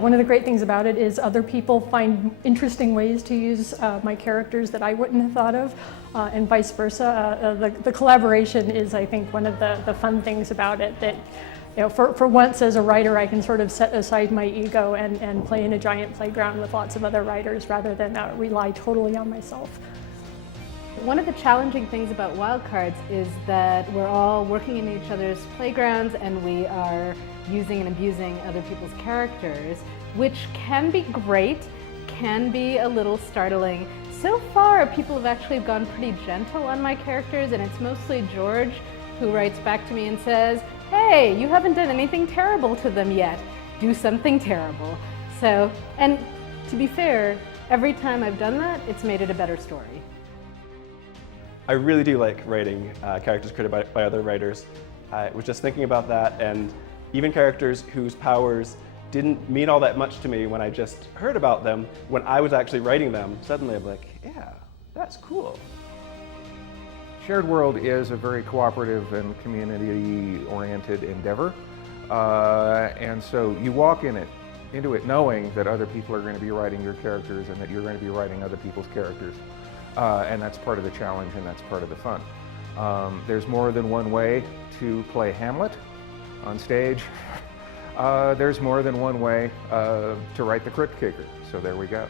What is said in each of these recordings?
One of the great things about it is other people find interesting ways to use my characters that I wouldn't have thought of, and vice versa. The collaboration is, I think, one of the fun things about it, that for once as a writer I can sort of set aside my ego and play in a giant playground with lots of other writers rather than rely totally on myself. One of the challenging things about Wildcards is that we're all working in each other's playgrounds and we are using and abusing other people's characters, which can be great, can be a little startling. So far, people have actually gone pretty gentle on my characters, and it's mostly George who writes back to me and says, "Hey, you haven't done anything terrible to them yet. Do something terrible." So, and to be fair, every time I've done that, it's made it a better story. I really do like writing characters created by other writers. I was just thinking about that, and even characters whose powers didn't mean all that much to me when I just heard about them, when I was actually writing them, suddenly I'm like, yeah, that's cool. Shared World is a very cooperative and community-oriented endeavor, and so you walk into it knowing that other people are going to be writing your characters and that you're going to be writing other people's characters. And that's part of the challenge and that's part of the fun. There's more than one way to play Hamlet on stage. There's more than one way to write the Crypt Kicker, so there we go.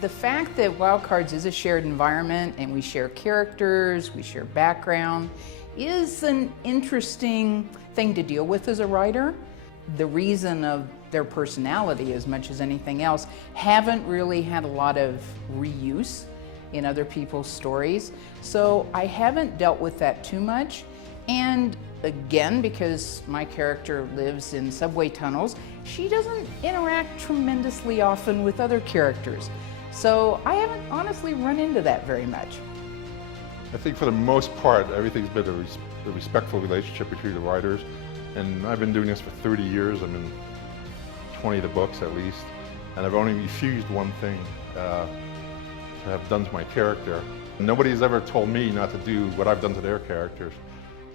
The fact that Wildcards is a shared environment and we share characters, we share background, is an interesting thing to deal with as a writer. The reason of their personality, as much as anything else, haven't really had a lot of reuse in other people's stories. So I haven't dealt with that too much. And again, because my character lives in subway tunnels, she doesn't interact tremendously often with other characters. So I haven't honestly run into that very much. I think for the most part, everything's been a respectful relationship between the writers. And I've been doing this for 30 years. I'm in 20 of the books at least. And I've only refused one thing to have done to my character. Nobody's ever told me not to do what I've done to their characters.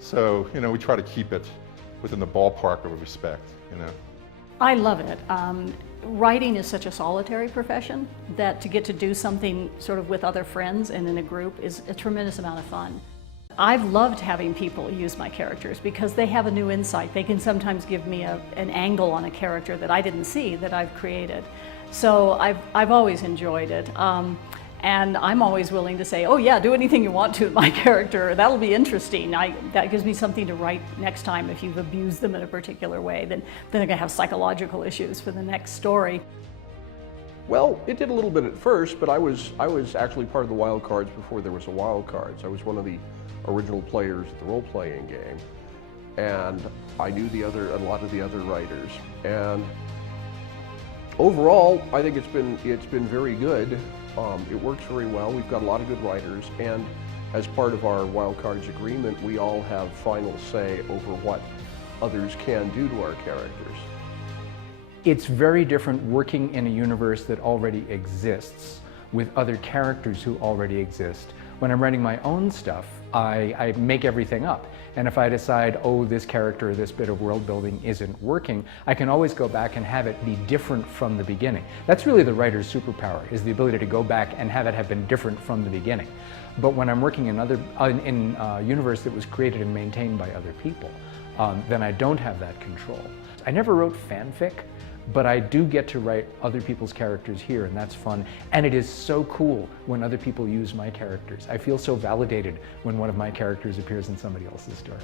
So, we try to keep it within the ballpark of respect, I love it. Writing is such a solitary profession that to get to do something sort of with other friends and in a group is a tremendous amount of fun. I've loved having people use my characters because they have a new insight. They can sometimes give me an angle on a character that I didn't see that I've created. So I've always enjoyed it. And I'm always willing to say, oh yeah, do anything you want to with my character. That'll be interesting. That gives me something to write next time. If you've abused them in a particular way, then they're gonna have psychological issues for the next story. Well, it did a little bit at first, but I was actually part of the Wildcards before there was a Wildcards. I was one of the original players at the role-playing game, and I knew a lot of the other writers. And overall, I think it's been very good. It works very well. We've got a lot of good writers, and as part of our Wildcards agreement, we all have final say over what others can do to our characters. It's very different working in a universe that already exists with other characters who already exist. When I'm writing my own stuff, I make everything up. And if I decide, oh, this character, this bit of world building isn't working, I can always go back and have it be different from the beginning. That's really the writer's superpower, is the ability to go back and have it have been different from the beginning. But when I'm working in a universe that was created and maintained by other people, then I don't have that control. I never wrote fanfic, but I do get to write other people's characters here, and that's fun. And it is so cool when other people use my characters. I feel so validated when one of my characters appears in somebody else's story.